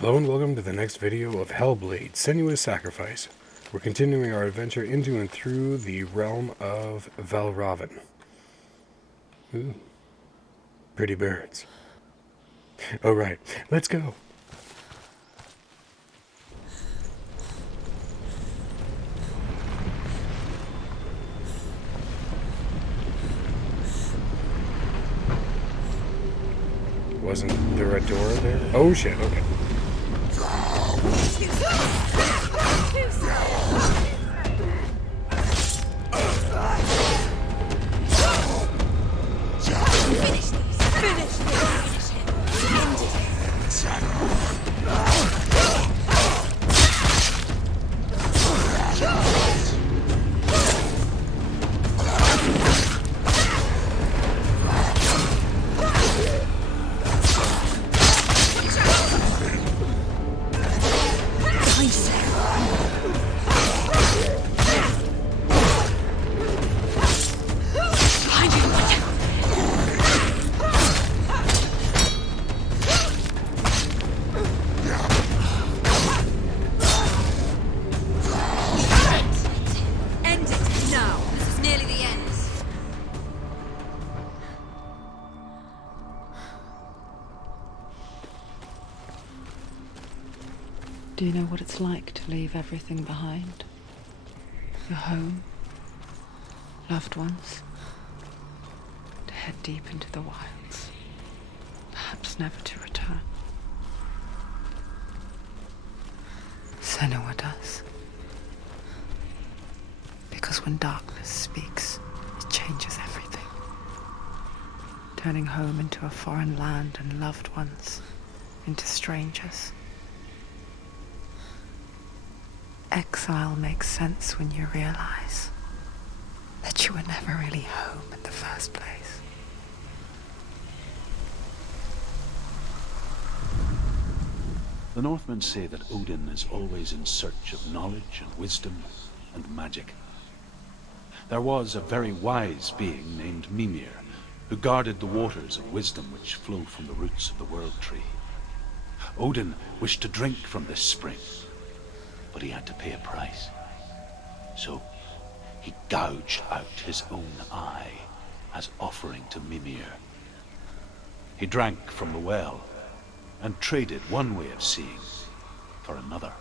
Hello and welcome to the next video of Hellblade, Senua's Sacrifice. We're continuing our adventure into and through the realm of Valravn. Ooh, pretty birds. Alright, let's go. Wasn't there a door there? Oh shit, okay. Do you know what it's like to leave everything behind? Your home, loved ones, to head deep into the wilds, perhaps never to return. Senua does. Because when darkness speaks, it changes everything. Turning home into a foreign land and loved ones into strangers. Exile makes sense when you realize that you were never really home in the first place. The Northmen say that Odin is always in search of knowledge and wisdom and magic. There was a very wise being named Mimir, who guarded the waters of wisdom which flow from the roots of the World Tree. Odin wished to drink from this spring, but he had to pay a price. So he gouged out his own eye as offering to Mimir. He drank from the well and traded one way of seeing for another.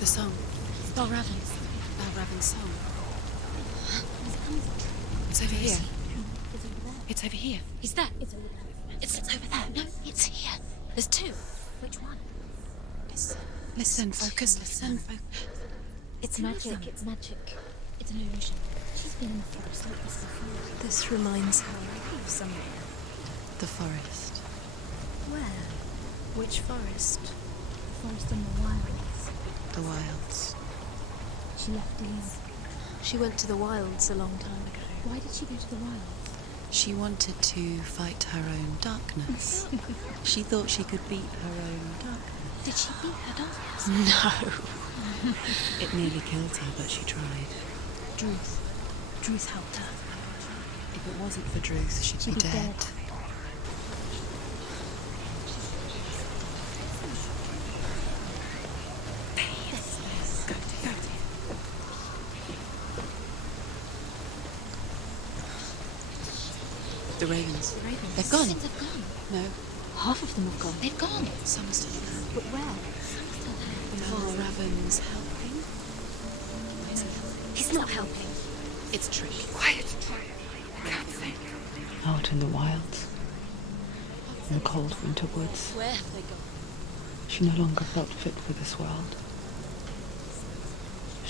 The song. Valravn's song. It's over here. It's over here. Is that? It's over there. No, it's here. There's two. Which one? Listen, focus, listen. It's magic. It's magic. It's an illusion. She's been in the forest like this before. This reminds her of somewhere. The forest. Where? Which forest? The forest in the wilds. The wilds. She left Leeds. She went to the wilds a long time ago. Why did she go to the wilds? She wanted to fight her own darkness. She thought she could beat her own darkness. Did she beat her darkness? No. It nearly killed her, but she tried. Druth helped her. If it wasn't for Druth, she'd be dead. The ravens. They've gone. They've gone. No. Half of them have gone. They've gone. Some are still there. But where? Valravn's helping. He's not helping. It's true. Quiet. Can't think. Out in the wilds, in the cold winter woods, Where have they gone? she no longer felt fit for this world.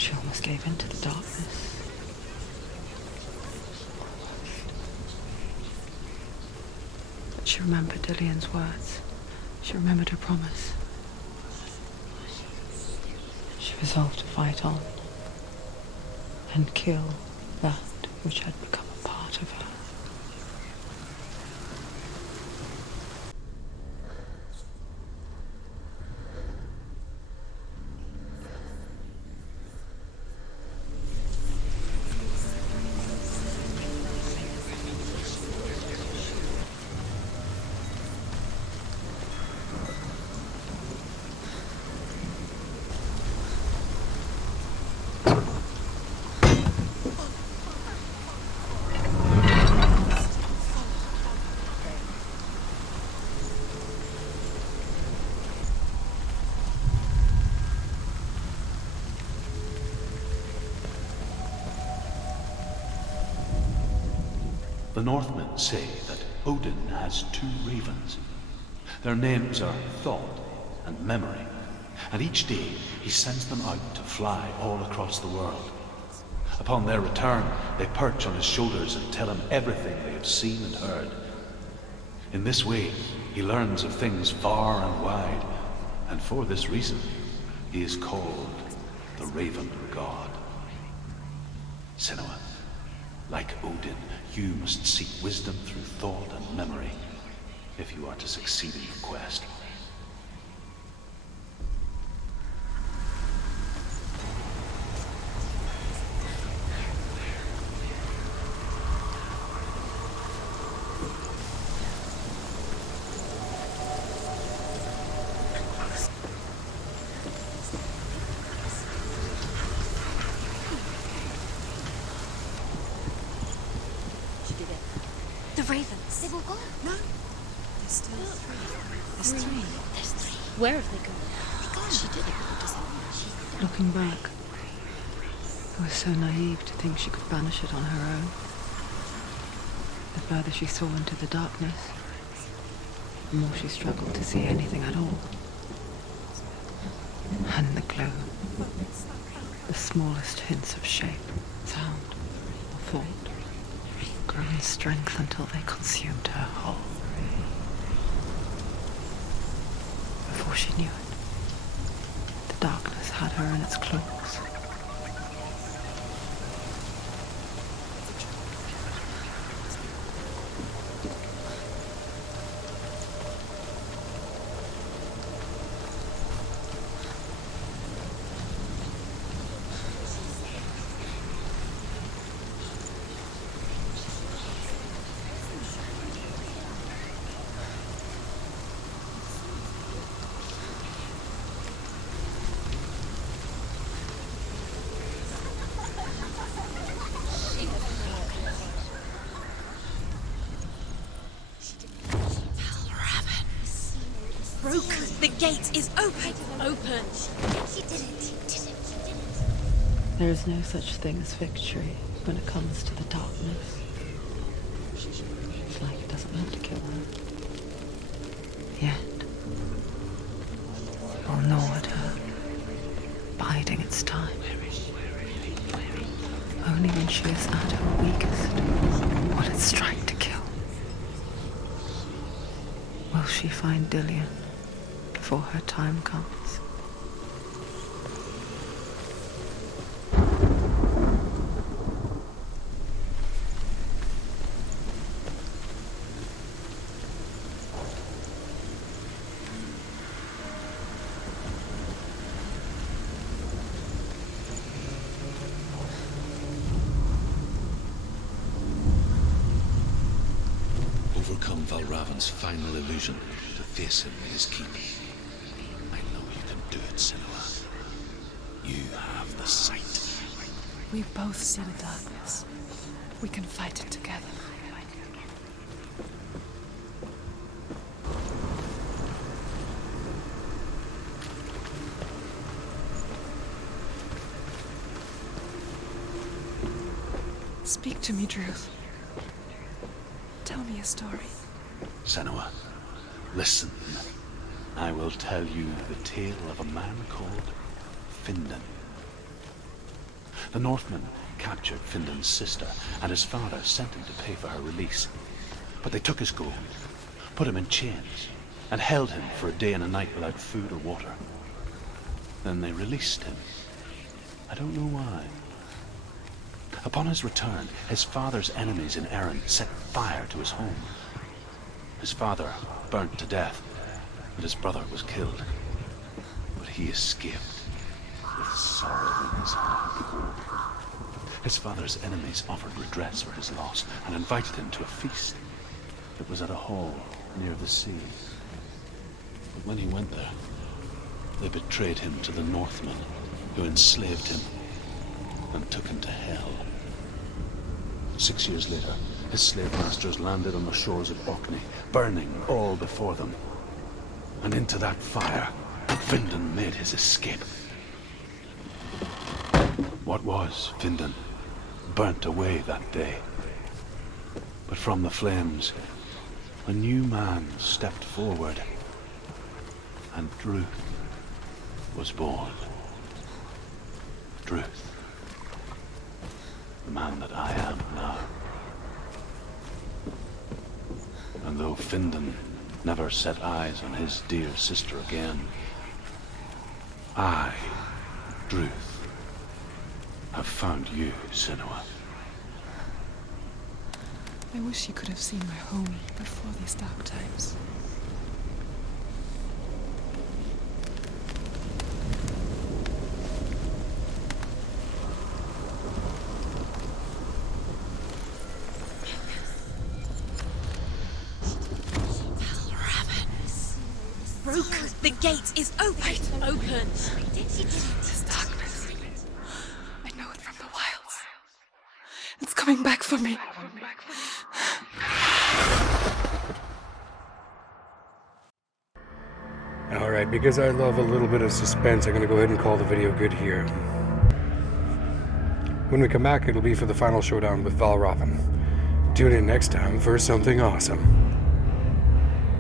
She almost gave in to the darkness. But she remembered Dillian's words. She remembered her promise. She resolved to fight on and kill that which had become a part of her. The Northmen say that Odin has two ravens. Their names are Thought and Memory, and each day he sends them out to fly all across the world. Upon their return, they perch on his shoulders and tell him everything they have seen and heard. In this way, he learns of things far and wide, and for this reason, he is called the Raven God. Senua, like Odin, you must seek wisdom through thought and memory if you are to succeed in your quest. The ravens. They've all gone. No. There's still three. There's three. There's three. Where have they gone? She did it. Looking back, I was so naive to think she could banish it on her own. The further she saw into the darkness, the more she struggled to see anything at all. And the glow, the smallest hints of shape, sound, or thought, grew in strength until they consumed her whole. Before she knew it, the darkness had her in its claws. Broken. The gate is open. Open. She did it. She did it. She did it. There is no such thing as victory when it comes to the darkness. It's like it doesn't want to kill her. Yet, it will gnaw at her, biding its time. Only when she is at her weakest will it strike to kill. Will she find Dillian before her time comes? Overcome Valravn's final illusion to face him in his keep. I know you can do it, Senua. You have the sight. We both see the darkness. We can fight it together. Speak to me, Druth. Tell me a story. Senua, listen. I will tell you the tale of a man called Findan. The Northmen captured Findan's sister, and his father sent him to pay for her release. But they took his gold, put him in chains, and held him for a day and a night without food or water. Then they released him. I don't know why. Upon his return, his father's enemies in Erin set fire to his home. His father burnt to death, and his brother was killed. But he escaped with sorrow in his heart. His father's enemies offered redress for his loss and invited him to a feast. It was at a hall near the sea. But when he went there, they betrayed him to the Northmen, who enslaved him and took him to hell. 6 years later, his slave masters landed on the shores of Orkney, burning all before them. And into that fire, Findan made his escape. What was Findan burnt away that day. But from the flames, a new man stepped forward, and Druth was born. Druth. The man that I am now. And though Findan never set eyes on his dear sister again, I, Druth, have found you, Senua. I wish you could have seen my home before these dark times. Broken. The gate is open. Open. This darkness. I know it from the wilds. It's coming back for me. Alright, because I love a little bit of suspense, I'm going to go ahead and call the video good here. When we come back, it'll be for the final showdown with Valravn. Tune in next time for something awesome.